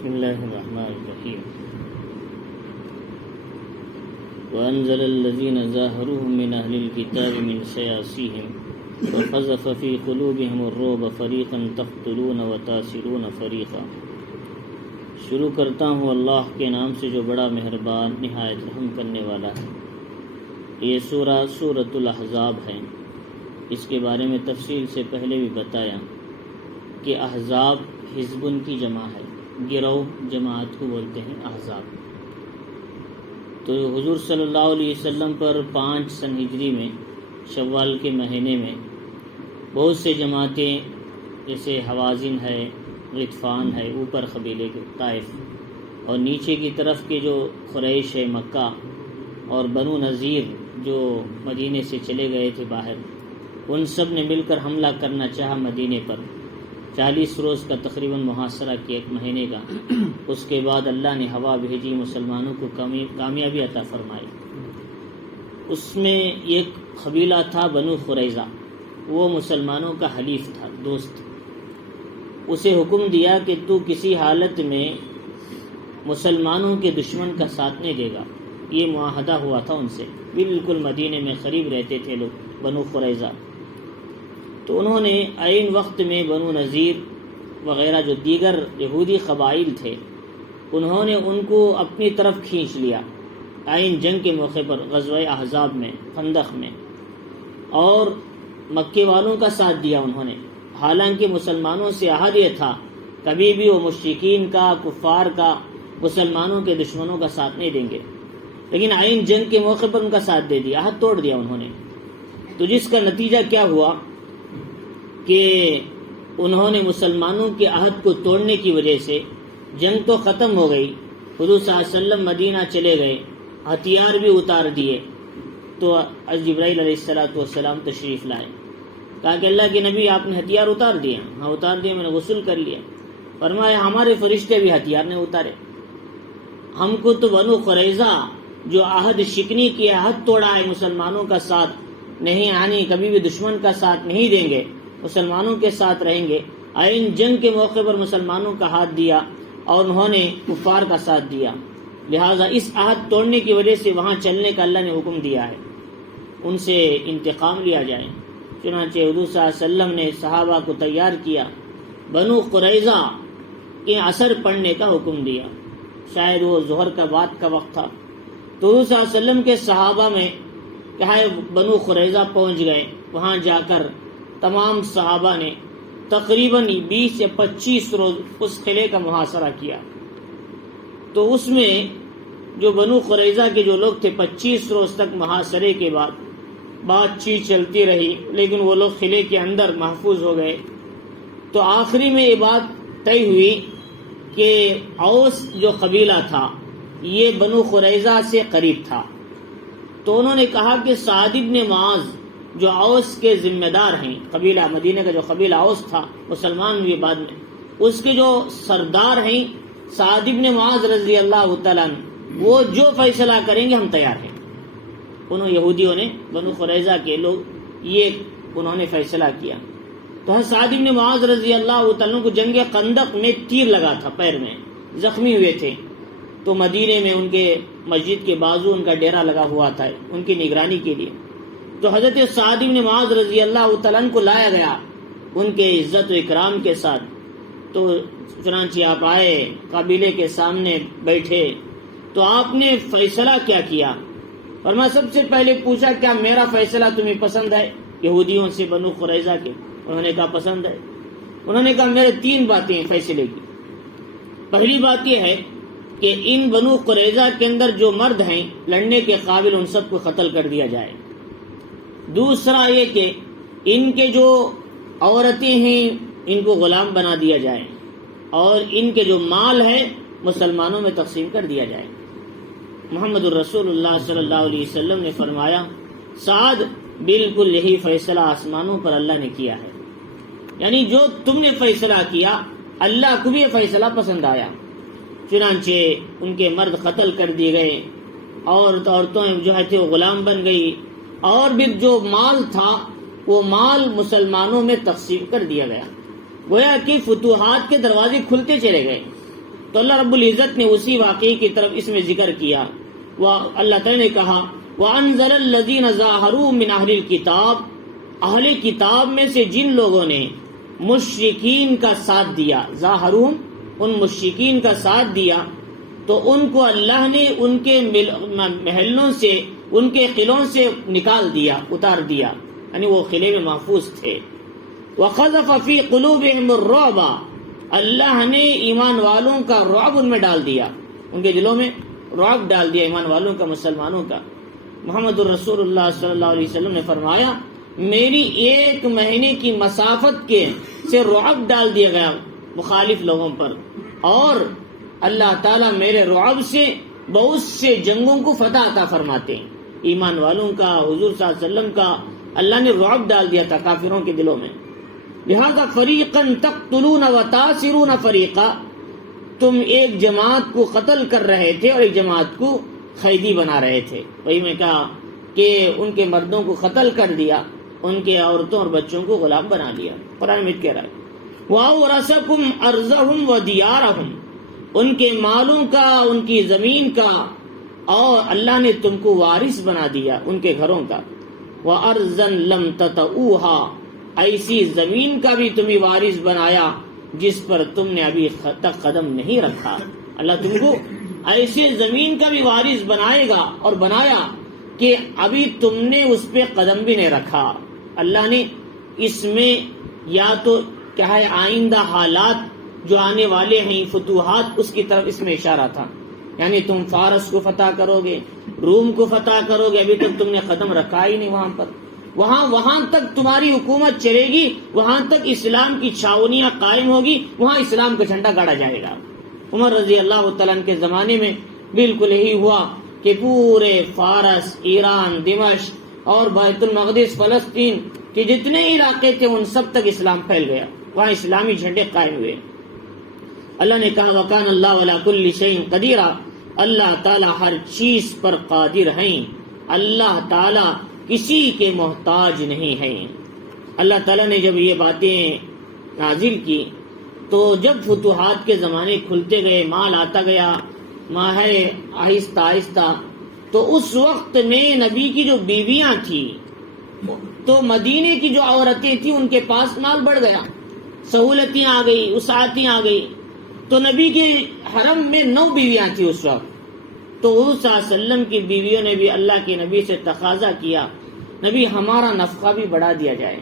بسم اللہ الرحمن الرحیم وأنزل الذين ظاهروهم من أهل الكتاب من سياسيهم وقذف في قلوبهم الرعب فريقا تقتلون وتاسرون فريقا۔ شروع کرتا ہوں اللہ کے نام سے جو بڑا مہربان نہایت رحم کرنے والا ہے۔ یہ سورہ سورۃ الاحزاب ہے۔ اس کے بارے میں تفصیل سے پہلے بھی بتایا کہ احزاب حزب کی جمع ہے، گروہ جماعت کو بولتے ہیں احزاب۔ تو حضور صلی اللہ علیہ وسلم پر 5 سن ہجری میں شوال کے مہینے میں بہت سے جماعتیں جیسے حوازن ہے، غطفان ہے، اوپر قبیلے کے طائف، اور نیچے کی طرف کے جو قریش ہے مکہ، اور بنو نذیر جو مدینے سے چلے گئے تھے باہر، ان سب نے مل کر حملہ کرنا چاہا مدینے پر۔ 40 روز کا تقریباً محاصرہ کیا، 1 مہینے کا۔ اس کے بعد اللہ نے ہوا بھیجی، مسلمانوں کو کامیابی عطا فرمائی۔ اس میں ایک قبیلہ تھا بنو قریظہ، وہ مسلمانوں کا حلیف تھا، دوست۔ اسے حکم دیا کہ تو کسی حالت میں مسلمانوں کے دشمن کا ساتھ نہیں دے گا۔ یہ معاہدہ ہوا تھا ان سے، بالکل مدینے میں قریب رہتے تھے لوگ بنو قریظہ۔ تو انہوں نے عین وقت میں بنو نذیر وغیرہ جو دیگر یہودی قبائل تھے، انہوں نے ان کو اپنی طرف کھینچ لیا عین جنگ کے موقع پر، غزوہ احزاب میں، خندق میں، اور مکے والوں کا ساتھ دیا انہوں نے۔ حالانکہ مسلمانوں سے عہد یہ تھا کبھی بھی وہ مشرکین کا، کفار کا، مسلمانوں کے دشمنوں کا ساتھ نہیں دیں گے، لیکن عین جنگ کے موقع پر ان کا ساتھ دے دیا، عہد توڑ دیا انہوں نے۔ تو جس کا نتیجہ کیا ہوا کہ انہوں نے مسلمانوں کے عہد کو توڑنے کی وجہ سے جنگ تو ختم ہو گئی، حضور صلی اللہ علیہ وسلم مدینہ چلے گئے، ہتھیار بھی اتار دیے۔ تو جبرائیل علیہ السلام تشریف لائے، کہا کہ اللہ کے نبی آپ نے ہتھیار اتار دیے؟ ہاں اتار دیے، میں نے غسل کر لیا۔ فرمایا ہمارے فرشتے بھی ہتھیار نے اتارے، ہم کو تو بنو قریظہ جو عہد شکنی کی عہد توڑا ہے، مسلمانوں کا ساتھ نہیں آنی، کبھی بھی دشمن کا ساتھ نہیں دیں گے، مسلمانوں کے ساتھ رہیں گے، عین جنگ کے موقع پر مسلمانوں کا ہاتھ دیا اور انہوں نے کفار کا ساتھ دیا۔ لہٰذا اس عہد توڑنے کی وجہ سے وہاں چلنے کا اللہ نے حکم دیا ہے، ان سے انتقام لیا جائے۔ چنانچہ حضور صلی اللہ علیہ وسلم نے صحابہ کو تیار کیا، بنو قریظہ کے اثر پڑنے کا حکم دیا۔ شاید وہ ظہر کا بعد کا وقت تھا، تو حضور صلی اللہ علیہ وسلم کے صحابہ میں کہا بنو قریظہ پہنچ گئے۔ وہاں جا کر تمام صحابہ نے تقریباً 20 یا 25 روز اس قلعے کا محاصرہ کیا۔ تو اس میں جو بنو قریظہ کے جو لوگ تھے، 25 روز تک محاصرے کے بعد بات چیت چلتی رہی، لیکن وہ لوگ قلعے کے اندر محفوظ ہو گئے۔ تو آخری میں یہ بات طے ہوئی کہ اوس جو قبیلہ تھا یہ بنو قریظہ سے قریب تھا، تو انہوں نے کہا کہ سعد بن معاذ جو اوس کے ذمہ دار ہیں، قبیلہ مدینہ کا جو قبیلہ اوس تھا، مسلمان ہوئے بعد میں، اس کے جو سردار ہیں سعد بن معاذ رضی اللہ تعالیٰ عنہ، وہ جو فیصلہ کریں گے ہم تیار ہیں۔ انہوں یہودیوں نے، بنو قریظہ کے لوگ، یہ انہوں نے فیصلہ کیا۔ تو سعد بن معاذ رضی اللہ تعالیٰ عنہ کو جنگ خندق میں تیر لگا تھا، پیر میں زخمی ہوئے تھے۔ تو مدینے میں ان کے مسجد کے بازو ان کا ڈیرا لگا ہوا تھا ان کی نگرانی کے لیے۔ تو حضرت سعد بن معاذ رضی اللہ تعالیٰ عنہ کو لایا گیا ان کے عزت و اکرام کے ساتھ۔ تو چنانچہ آپ آئے، قبیلے کے سامنے بیٹھے، تو آپ نے فیصلہ کیا کیا؟ فرمایا سب سے پہلے پوچھا کیا میرا فیصلہ تمہیں پسند ہے؟ یہودیوں سے، بنو قریظہ کے، انہوں نے کہا پسند ہے۔ انہوں نے کہا میرے 3 باتیں ہیں فیصلے کی۔ پہلی بات یہ ہے کہ ان بنو قریظہ کے اندر جو مرد ہیں لڑنے کے قابل، ان سب کو قتل کر دیا جائے۔ دوسرا یہ کہ ان کے جو عورتیں ہیں ان کو غلام بنا دیا جائے، اور ان کے جو مال ہے مسلمانوں میں تقسیم کر دیا جائے۔ محمد الرسول اللہ صلی اللہ علیہ وسلم نے فرمایا سعد بالکل یہی فیصلہ آسمانوں پر اللہ نے کیا ہے، یعنی جو تم نے فیصلہ کیا اللہ کو بھی یہ فیصلہ پسند آیا۔ چنانچہ ان کے مرد قتل کر دیے گئے، اور عورتوں جو ہے تھے وہ غلام بن گئی، اور بھی جو مال تھا وہ مال مسلمانوں میں تقسیم کر دیا گیا۔ گویا کہ فتوحات کے دروازے کھلتے چلے گئے۔ تو اللہ رب العزت نے اسی واقعے کی طرف اس میں ذکر کیا. اللہ تعالیٰ نے کہا وَأَنزَلَ الَّذِينَ ظَاهَرُوا مِنْ أَهْلِ الْكِتَابِ، اہل کتاب میں سے جن لوگوں نے مشرکین کا ساتھ دیا، ظاہرون ان مشرکین کا ساتھ دیا، تو ان کو اللہ نے ان کے محلوں سے، ان کے قلعوں سے نکال دیا، اتار دیا، یعنی وہ قلعے میں محفوظ تھے. وَقَذَفَ فِي قُلُوبِهِمُ الرُّعْبَ، اللہ نے ایمان والوں کا رعب ان میں ڈال دیا، ان کے دلوں میں رعب ڈال دیا ایمان والوں کا، مسلمانوں کا. محمد الرسول اللہ صلی اللہ علیہ وسلم نے فرمایا میری 1 مہینے کی مسافت کے سے رعب ڈال دیا گیا مخالف لوگوں پر، اور اللہ تعالیٰ میرے رعب سے بہت سے جنگوں کو فتح عطا فرماتے ہیں. ایمان والوں کا، حضور صلی اللہ علیہ وسلم کا اللہ نے رعب ڈال دیا تھا کافروں کے دلوں میں. لہذا فریقاً تقتلون وتاسرون فریقا، تم ایک جماعت کو قتل کر رہے تھے اور ایک جماعت کو قیدی بنا رہے تھے. وہی میں کہا کہ ان کے مردوں کو قتل کر دیا، ان کے عورتوں اور بچوں کو غلام بنا لیا. قرآن میں کہہ رہا ہے وَأَوْرَثَكُمْ أَرْضَهُمْ وَدِيَارَهُمْ، ان کے مالوں کا، ان کی زمین کا، اور اللہ نے تم کو وارث بنا دیا ان کے گھروں کا. وَأَرْضًا لَمْ تَطَئُوهَا، ایسی زمین کا بھی تمہیں وارث بنایا جس پر تم نے ابھی تک قدم نہیں رکھا. اللہ تم کو ایسے زمین کا بھی وارث بنائے گا، اور بنایا کہ ابھی تم نے اس پہ قدم بھی نہیں رکھا. اللہ نے اس میں یا تو کیا ہے آئندہ حالات جو آنے والے ہیں، فتوحات، اس کی طرف اس میں اشارہ تھا. یعنی تم فارس کو فتح کرو گے، روم کو فتح کرو گے، ابھی تک تم نے قدم رکھا ہی نہیں وہاں پر. وہاں تک تمہاری حکومت چلے گی، وہاں تک اسلام کی چھاونیاں قائم ہوگی، وہاں اسلام کا جھنڈا گاڑا جائے گا. عمر رضی اللہ تعالیٰ عنہ کے زمانے میں بالکل یہی ہوا کہ پورے فارس، ایران، دمشق اور بیت المقدس، فلسطین کے جتنے علاقے تھے ان سب تک اسلام پھیل گیا، وہاں اسلامی جھنڈے قائم ہوئے. اللہ نے کہا وَكَانَ اللَّهُ عَلَى كُلِّ شَيْءٍ قَدِيرًا، اللہ تعالیٰ ہر چیز پر قادر ہیں، اللہ تعالیٰ کسی کے محتاج نہیں ہیں. اللہ تعالیٰ نے جب یہ باتیں نازل کی تو جب فتوحات کے زمانے کھلتے گئے، مال آتا گیا، ماہر آہستہ آہستہ، تو اس وقت میں نبی کی جو بیویاں تھیں، تو مدینے کی جو عورتیں تھیں ان کے پاس مال بڑھ گیا، سہولتیں آ گئی، وسعتیں آ گئی. تو نبی کے حرم میں 9 بیویاں تھیں اس وقت. تو حضور صلی اللہ علیہ وسلم کی بیویوں نے بھی اللہ کے نبی سے تقاضا کیا نبی ہمارا نفقہ بھی بڑھا دیا جائے،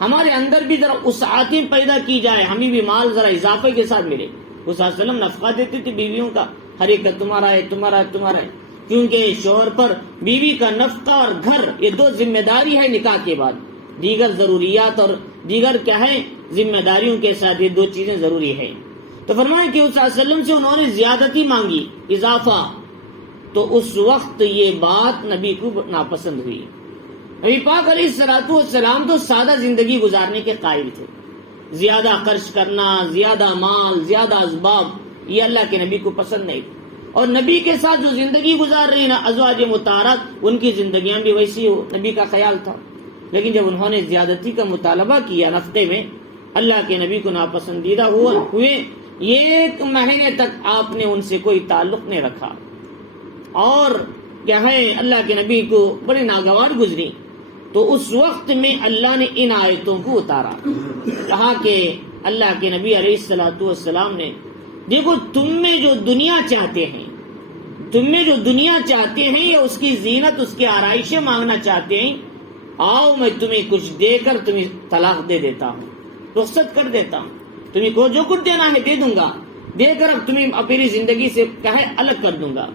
ہمارے اندر بھی ذرا وسعتیں پیدا کی جائے، ہمیں بھی مال ذرا اضافے کے ساتھ ملے. حضور صلی اللہ علیہ وسلم نفقہ دیتے تھے بیویوں کا، ہر ایک کا تمہارا ہے، تمہارا ہے، تمہارا ہے، کیونکہ شوہر پر بیوی کا نفقہ اور گھر یہ 2 ذمہ داری ہے نکاح کے بعد. دیگر ضروریات اور دیگر کیا ہے ذمہ داریوں کے ساتھ یہ 2 چیزیں ضروری ہیں. تو فرمایا کہ صلی اللہ علیہ وسلم سے انہوں نے زیادتی مانگی، اضافہ. تو اس وقت یہ بات نبی کو ناپسند ہوئی. نبی پاک علیہ الصلوۃ والسلام تو سادہ زندگی گزارنے کے قائل تھے. زیادہ خرچ کرنا، زیادہ مال، زیادہ اسباب، یہ اللہ کے نبی کو پسند نہیں. اور نبی کے ساتھ جو زندگی گزار رہی نا ازواج مطہرات، ان کی زندگیاں بھی ویسی ہو، نبی کا خیال تھا. لیکن جب انہوں نے زیادتی کا مطالبہ کیا نفقے میں، اللہ کے نبی کو ناپسندیدہ ہوئے. 1 مہینے تک آپ نے ان سے کوئی تعلق نہیں رکھا، اور کیا ہے اللہ کے نبی کو بڑی ناگوار گزری. تو اس وقت میں اللہ نے ان آیتوں کو اتارا، کہا کہ اللہ کے نبی علیہ الصلوۃ والسلام نے دیکھو تم میں جو دنیا چاہتے ہیں، تم میں جو دنیا چاہتے ہیں یا اس کی زینت، اس کی آرائشیں مانگنا چاہتے ہیں، آؤ میں تمہیں کچھ دے کر تمہیں طلاق دے دیتا ہوں، رخصت کر دیتا ہوں، تمہیں کو جو کچھ دینا ہے دے دوں گا، دے کر اب تمہیں اپنی زندگی سے کیا ہے الگ کر دوں گا.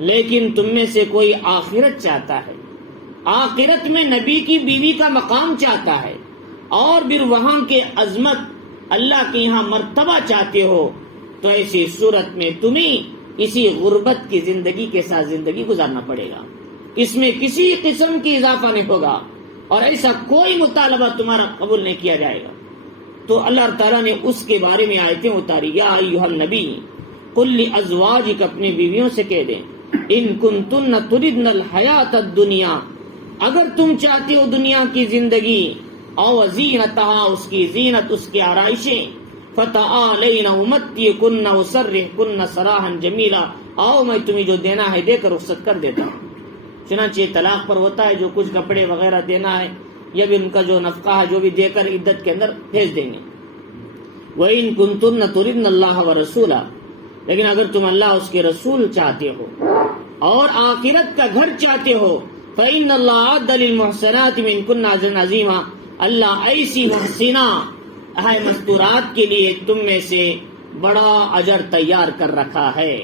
لیکن تم میں سے کوئی آخرت چاہتا ہے، آخرت میں نبی کی بیوی کا مقام چاہتا ہے، اور پھر وہاں کے عظمت اللہ کے یہاں مرتبہ چاہتے ہو، تو ایسی صورت میں تمہیں اسی غربت کی زندگی کے ساتھ زندگی گزارنا پڑے گا. اس میں کسی قسم کی اضافہ نہیں ہوگا، اور ایسا کوئی مطالبہ تمہارا قبول نہیں کیا جائے گا. تو اللہ تعالیٰ نے اس کے بارے میں آیتیں اتاری. یا ایھا النبی قل لازواجک، اپنی بیویوں سے کہہ دیں، ان کنتن تردن الحیات الدنیا، اگر تم چاہتے ہو دنیا کی زندگی، او زینتہا، اس کی زینت، اس کی آرائشیں، فتعالین امتعکن وسرحکن سراحا جمیلا، آؤ میں تمہیں جو دینا ہے دے کر رخصت کر دیتا ہوں۔ چنانچہ طلاق پر ہوتا ہے جو کچھ کپڑے وغیرہ دینا ہے یا بھی ان کا جو نفقہ ہے جو بھی دے کر عدت کے اندر بھیج دیں گے۔ وَإِن كُنتُنَّ تُرِدْنَ اللَّهَ وَرَسُولَهُ، لیکن اگر تم اللہ اس کے رسول چاہتے ہو اور آخرت کا گھر چاہتے ہو، فَإِنَّ اللَّهَ أَعَدَّ لِلْمُحْسَنَاتِ مِنكُنَّ أَجْرًا عَظِيمًا، اللہ ایسی محسنہ مستورات کے لیے تم میں سے بڑا اجر تیار کر رکھا ہے۔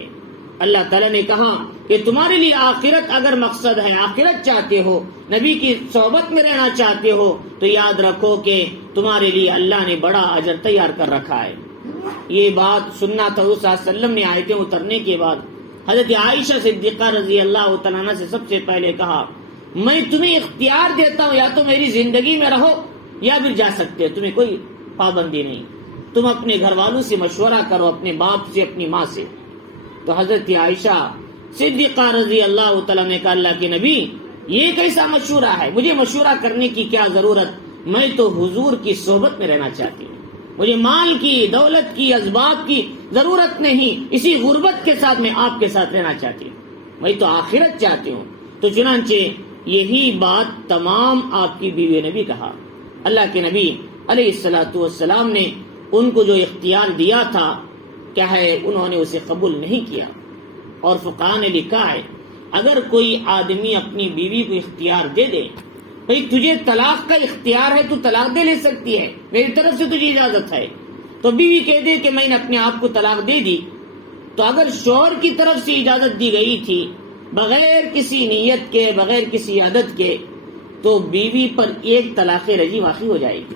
اللہ تعالیٰ نے کہا کہ تمہارے لیے آخرت اگر مقصد ہے، آخرت چاہتے ہو، نبی کی صحبت میں رہنا چاہتے ہو، تو یاد رکھو کہ تمہارے لیے اللہ نے بڑا اجر تیار کر رکھا ہے۔ یہ بات سننا تھا صلی اللہ علیہ وسلم نے آیتیں اترنے کے بعد حضرت عائشہ صدیقہ رضی اللہ تعالیٰ عنہ سے سب سے پہلے کہا، میں تمہیں اختیار دیتا ہوں، یا تو میری زندگی میں رہو یا پھر جا سکتے ہو، تمہیں کوئی پابندی نہیں، تم اپنے گھر والوں سے مشورہ کرو، اپنے باپ سے، اپنی ماں سے۔ تو حضرت عائشہ صدیقہ رضی اللہ تعالیٰ نے کہا، اللہ کے نبی یہ کیسا مشورہ ہے، مجھے مشورہ کرنے کی کیا ضرورت، میں تو حضور کی صحبت میں رہنا چاہتی ہوں، مجھے مال کی، دولت کی، اسباب کی ضرورت نہیں، اسی غربت کے ساتھ میں آپ کے ساتھ رہنا چاہتی ہوں، میں تو آخرت چاہتی ہوں۔ تو چنانچہ یہی بات تمام آپ کی بیوی نے بھی کہا۔ اللہ کے نبی علیہ الصلوۃ والسلام نے ان کو جو اختیار دیا تھا کیا ہے، انہوں نے اسے قبول نہیں کیا۔ اور فقہاء نے لکھا ہے اگر کوئی آدمی اپنی بیوی کو اختیار دے دے، بھئی تجھے طلاق کا اختیار ہے، تو طلاق دے لے سکتی ہے، میری طرف سے تجھے اجازت ہے، تو بیوی کہہ دے کہ میں نے اپنے آپ کو طلاق دے دی، تو اگر شوہر کی طرف سے اجازت دی گئی تھی بغیر کسی نیت کے، بغیر کسی عادت کے، تو بیوی پر ایک طلاق رجعی واقع ہو جائے گی۔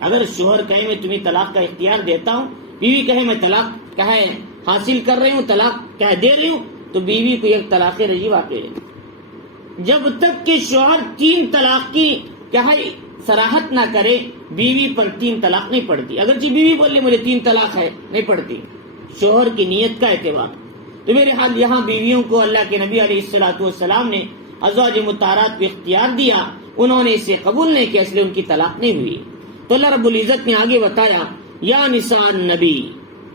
اگر شوہر کہے میں تمہیں طلاق کا اختیار دیتا ہوں، بیوی کہے میں طلاق کہے حاصل کر رہی ہوں، طلاق کہے دے رہی ہوں، تو بیوی کو ایک طلاق رجعی واقع ہے۔ جب تک کہ شوہر 3 طلاق کی کہے صراحت نہ کرے، بیوی پر 3 طلاق نہیں پڑتی، اگرچہ بیوی بولے مجھے 3 طلاق ہے، نہیں پڑتی، شوہر کی نیت کا اعتبار۔ تو میرے حال یہاں بیویوں کو اللہ کے نبی علیہ الصلوۃ والسلام نے ازواج مطہرات کو اختیار دیا، انہوں نے اسے قبول نہیں کیا، اس لیے ان کی طلاق نہیں ہوئی۔ تو اللہ رب العزت نے آگے بتایا، یا نساء النبی،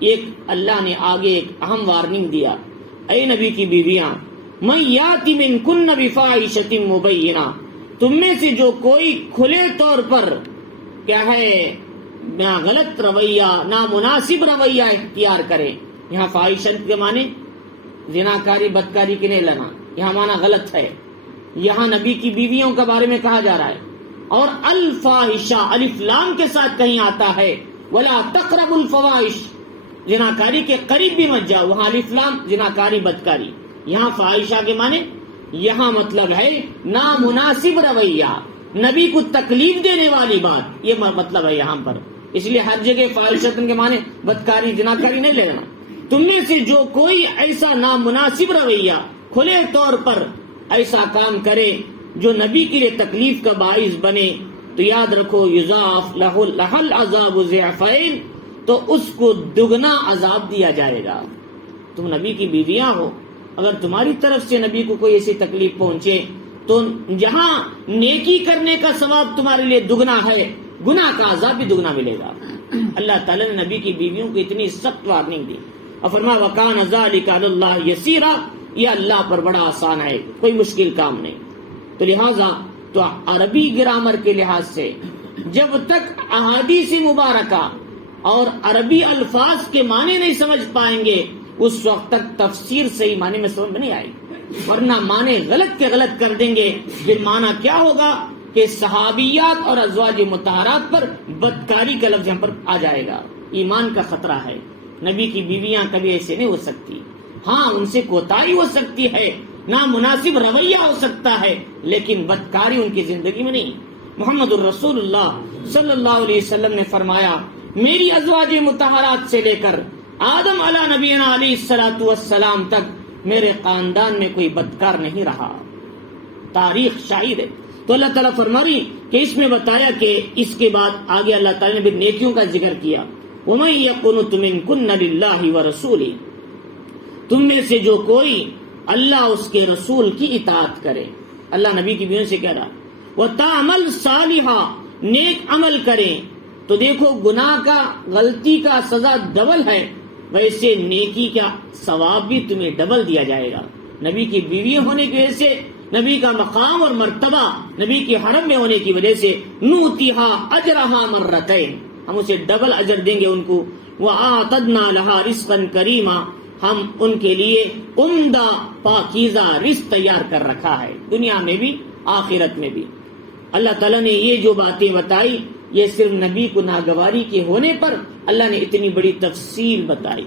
ایک اللہ نے آگے ایک اہم وارننگ دیا، اے نبی کی بیویاں، من یاتی منکن بفاحشۃ مبینہ، تم میں سے جو کوئی کھلے طور پر کیا ہے غلط رویہ، نامناسب رویہ اختیار کرے، یہاں فاحشۃ کے معنی زناکاری، بدکاری کے نہیں لینا، یہاں معنی غلط ہے، یہاں نبی کی بیویوں کے بارے میں کہا جا رہا ہے۔ اور الفاحشہ الف لام کے ساتھ کہیں آتا ہے، ولا تقربوا الفواحش، زناکاری کے قریب بھی مت جاؤ، وہاں الف لام زناکاری، بدکاری، یہاں فاحشہ کے معنی یہاں مطلب ہے نامناسب رویہ، نبی کو تکلیف دینے والی بات، یہ مطلب ہے یہاں پر، اس لیے ہر جگہ فاحشۃ کے معنی بدکاری، زناکاری نہیں لینا۔ تم میں سے جو کوئی ایسا نامناسب رویہ کھلے طور پر ایسا کام کرے جو نبی کے لیے تکلیف کا باعث بنے، تو یاد رکھو یضاعف لہ العذاب ضعفین، تو اس کو دگنا عذاب دیا جائے گا۔ تم نبی کی بیویاں ہو، اگر تمہاری طرف سے نبی کو کوئی ایسی تکلیف پہنچے تو جہاں نیکی کرنے کا ثواب تمہارے لیے دگنا ہے، گناہ کا عذاب بھی دگنا ملے گا۔ اللہ تعالیٰ نے نبی کی بیویوں کو اتنی سخت وارننگ دی اور فرمایا وَكَانَ ذَلِكَ عَلَى اللَّهِ يَسِيرًا، یہ اللہ پر بڑا آسان ہے، کوئی مشکل کام نہیں۔ تو لہٰذا تو عربی گرامر کے لحاظ سے جب تک احادیث مبارکہ اور عربی الفاظ کے معنی نہیں سمجھ پائیں گے، اس وقت تک تفسیر صحیح معنی میں سمجھ میں نہیں آئے گی، ورنہ معنی غلط کے غلط کر دیں گے۔ پھر معنی کیا ہوگا کہ صحابیات اور ازواج مطہرات پر بدکاری کا لفظ یہاں پر آ جائے گا، ایمان کا خطرہ ہے۔ نبی کی بیویاں کبھی ایسے نہیں ہو سکتی، ہاں ان سے کوتاہی ہو سکتی ہے، نامناسب رویہ ہو سکتا ہے، لیکن بدکاری ان کی زندگی میں نہیں۔ محمد الرسول اللہ صلی اللہ علیہ وسلم نے فرمایا، میری ازواج مطہرات سے لے کر آدم علی نبینا علیہ الصلوۃ والسلام تک میرے خاندان میں کوئی بدکار نہیں رہا، تاریخ شاہد ہے۔ تو اللہ تعالیٰ فرمائی کہ اس میں بتایا کہ اس کے بعد آگے اللہ تعالیٰ نے بھی نیکیوں کا ذکر کیا، وَمَن يَقْنُتْ مِنكُنَّ لِلَّهِ وَرَسُولِهِ، تم میں سے جو کوئی اللہ اس کے رسول کی اطاعت کرے، اللہ نبی کی بیویوں سے کہہ رہا، وَتَعْمَلْ صَالِحًا، نیک عمل کریں، تو دیکھو گناہ کا، غلطی کا سزا ڈبل ہے، ویسے نیکی کا ثواب بھی تمہیں ڈبل دیا جائے گا۔ نبی کی بیوی ہونے کی وجہ سے، نبی کا مقام اور مرتبہ نبی کے حرم میں ہونے کی وجہ سے، نوتیہا اجرہا مرتین، ہم اسے ڈبل اجر دیں گے ان کو، وَآتَدْنَا لَهَا رِزْقًا كَرِيمًا، ہم ان کے لیے عمدہ پاکیزہ رزق تیار کر رکھا ہے، دنیا میں بھی آخرت میں بھی۔ اللہ تعالیٰ نے یہ جو باتیں بتائی، یہ صرف نبی کو ناگواری کے ہونے پر اللہ نے اتنی بڑی تفصیل بتائی۔